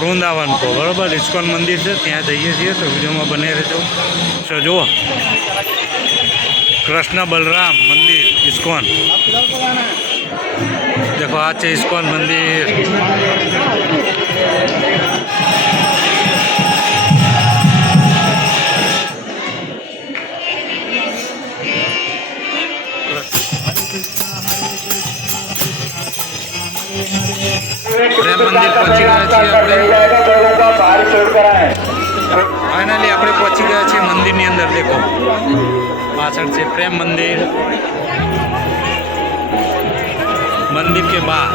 વૃંદાવન કો બરાબર ઇસ્કોન મંદિર છે, ત્યાં જઈએ છીએ તો વિડીયોમાં બને રહેજો. તો જુઓ કૃષ્ણ બલરામ મંદિર ઇસ્કોન. देखो आज છે ઇસ્કોન મંદિર. પ્રેમ મંદિર પહોંચી ગયા છીએ આપણે. ફાઇનલી આપણે પહોંચી ગયા છીએ મંદિરની અંદર. દેખો પાછળ છે પ્રેમ મંદિર. मंदिर के बाहर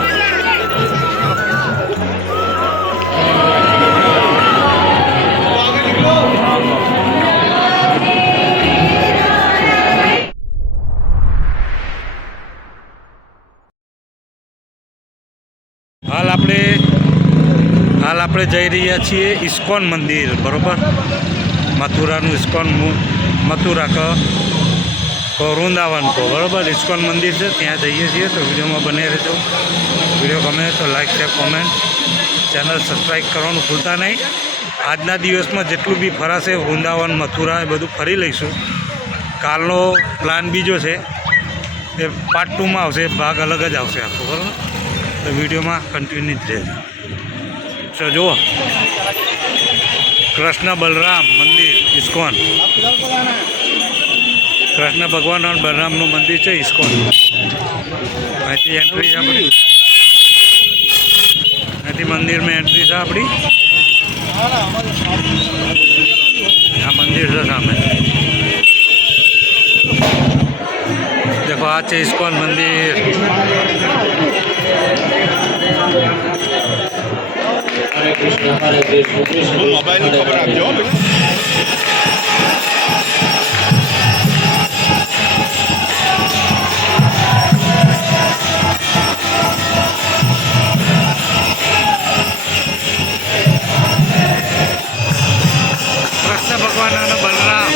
हाल આપણે જઈ રહ્યા છીએ ઇસ્કોન મંદિર બરોબર. મથુરાનું ઇસ્કોન મથુરા ક વૃંદાવન કો બરાબર ઇસ્કોન મંદિર છે, ત્યાં જઈએ છીએ તો વિડીયોમાં બને રહેજો. વિડીયો ગમે તો like share comment channel subscribe કરવાનું ભૂલતા નહીં. આજના દિવસમાં જેટલું બી ફરાશે વૃંદાવન મથુરા એ બધું ફરી લઈશું. કાલનો પ્લાન બીજો છે, એ પાર્ટ 2માં આવશે, ભાગ અલગ જ આવશે આખો બરાબર. તો વિડીયોમાં કન્ટિન્યુ જ રહેજો. તો જુઓ કૃષ્ણ બલરામ મંદિર ઇસ્કોન. કૃષ્ણ ભગવાન અને બલરામનું મંદિર છે ઇસ્કોન. અહીંથી એન્ટ્રી છે આપણી. અહીંથી મંદિરમાં એન્ટ્રી છે આપણી. આ મંદિર છે સામે. देखो આ છે ઇસ્કોન મંદિર. મોબાઈલ ખબર આપજો. કૃષ્ણ ભગવાન અને બલરામ.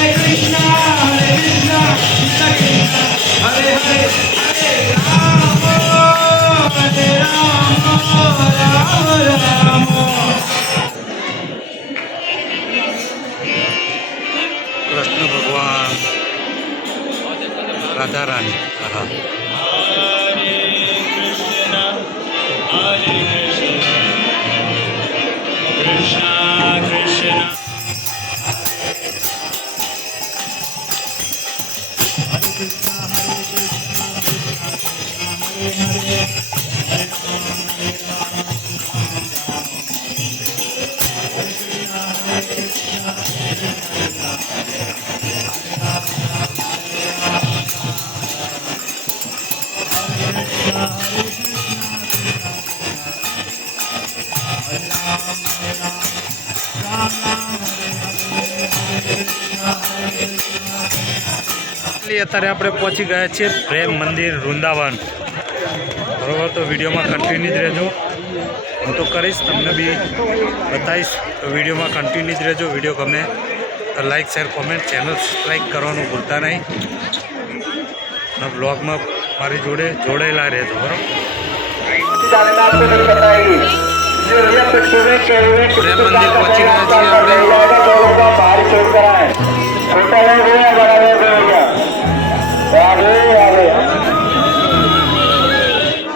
કૃષ્ણ ભગવાન રાધા રાણી. હા અત્યારે આપણે પહોંચી ગયા છીએ પ્રેમ મંદિર વૃંદાવન બરાબર. તો વિડીયોમાં કન્ટિન્યુ જ રહેજો. હું તો કરીશ, તમને બી બતાવીશ. તો વિડીયોમાં કન્ટિન્યુ જ રહેજો. વિડીયો ગમે તો like share comment channel subscribe કરવાનું ભૂલતા નહીં. અને બ્લોગમાં મારી જોડે જોડાયેલા રહેજો બરાબર. પ્રેમ મંદિર પહોંચી ગયા છીએ આપણે.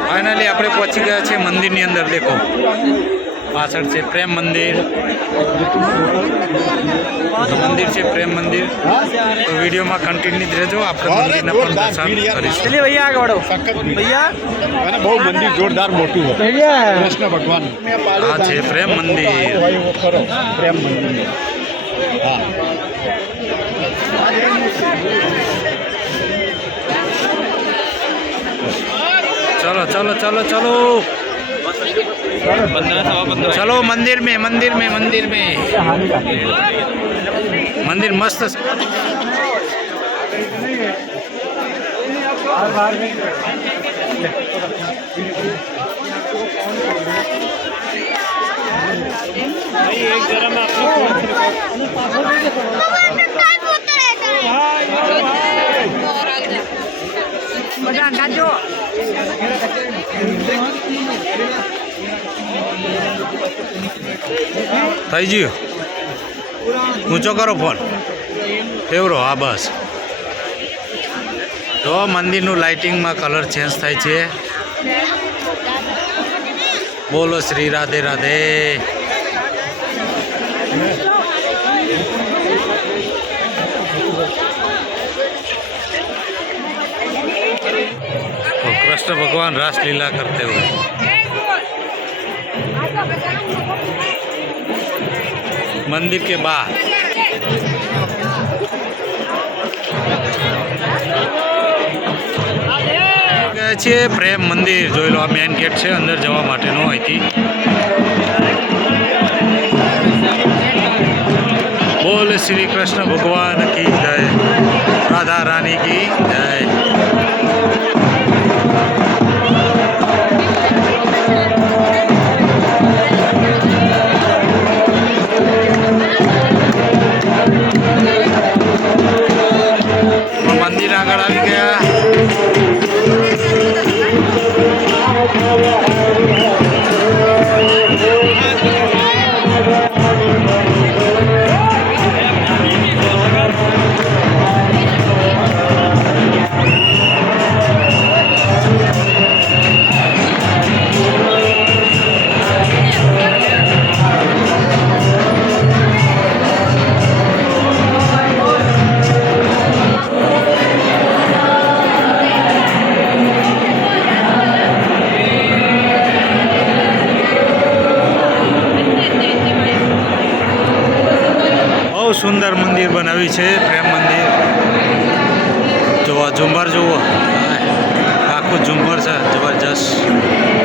ફાઇનલી આપણે પહોંચી ગયા છીએ મંદિરની અંદર. દેખો પાછળ છે પ્રેમ મંદિર. તો મંદિર છે પ્રેમ મંદિર. તો વિડીયોમાં કન્ટિન્યુ જ રહેજો. આપણે મંદિરના પણ દર્શન કરીશું. ભૈયા આગળ ભૈયા અને બહુ મંદિર જોરદાર મોટું હોય કૃષ્ણ ભગવાન. આ છે પ્રેમ મંદિર. પ્રેમ મંદિર. હા चलो चलो चलो चलो चलो मंदिर में मंदिर में मंदिर में मंदिर मस्त. एक जरा मैं अपनी થઈ ગયું ઊંચો કરો ફોન એવરો હા બસ તો મંદિરનું લાઇટિંગમાં કલર ચેન્જ થાય છે બોલો શ્રી રાધે રાધે तो कृष्ण भगवान रासलीला करते हुए मंदिर के बाहर ગયા છીએ પ્રેમ મંદિર જોઈ લો આ મેન ગેટ છે અંદર જવા માટેનો અહીંથી બોલ શ્રી કૃષ્ણ ભગવાન की जय राधा रानी की जय મંદિર આગળ આવી ગયા સુંદર મંદિર બનાવ્યું છે પ્રેમ મંદિર જોવા ઝુંમર જુઓ આખું ઝુંમર છે જબરજસ્ત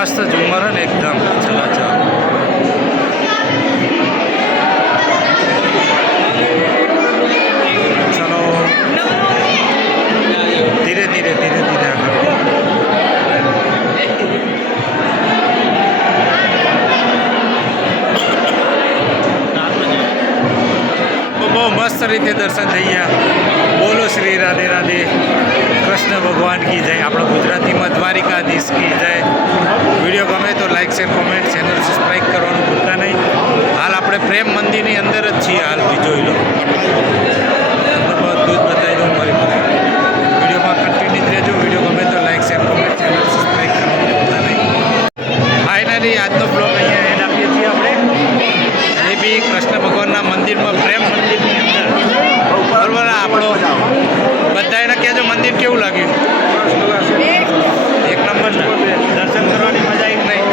મસ્ત ઝુમ્મર ને એકદમ ચલાચલ ચલો ધીરે ધીરે ધીરે ધીરે આગળ બહુ મસ્ત રીતે દર્શન થઈ ગયા બોલો શ્રી રાધે રાધે કૃષ્ણ ભગવાન કી જય આપણા ગુજરાતીમાં દ્વારિકાધીશ કી જય વિડીયો ગમે તો like share comment channel subscribe કરવાનું ભૂલતા નહીં હાલ આપણે પ્રેમ મંદિરની અંદર જ છીએ હાલ જોઈ લો બધું જ બતાવી દઉં મારી પાસે વિડીયોમાં કન્ટિન્યુ રહેજો વિડીયો ગમે તો like share comment channel subscribe કરવાનું ભૂલતા નહીં ફાઇનલી આજનો બ્લોગ અહીંયા એડ આપીએ છીએ આપણે એ બી કૃષ્ણ ભગવાનના મંદિરમાં પ્રેમ મંદિરની અંદર બરોબર આપણો બધા એને કહેજો મંદિર કેવું લાગ્યું એક નંબર છે દર્શન કરવાની મજા એક નહીં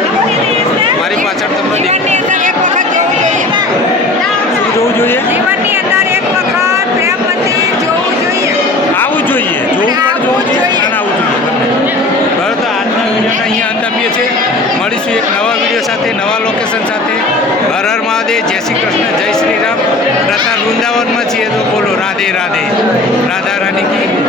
મારી પાછળ તમને શું જોવું જોઈએ આવું જોઈએ જોવું પણ જોવું જોઈએ અને આવું જોઈએ બરાબર તો આજના વિડીયોને અહીંયા અંત આપીએ છીએ મળીશું એક નવા વિડીયો સાથે નવા લોકેશન સાથે હર હર મહાદેવ જય શ્રી કૃષ્ણ જય શ્રી રામ રતા વૃંદાવનમાં છીએ તો બોલો રાધે રાધે રાધા રાની કી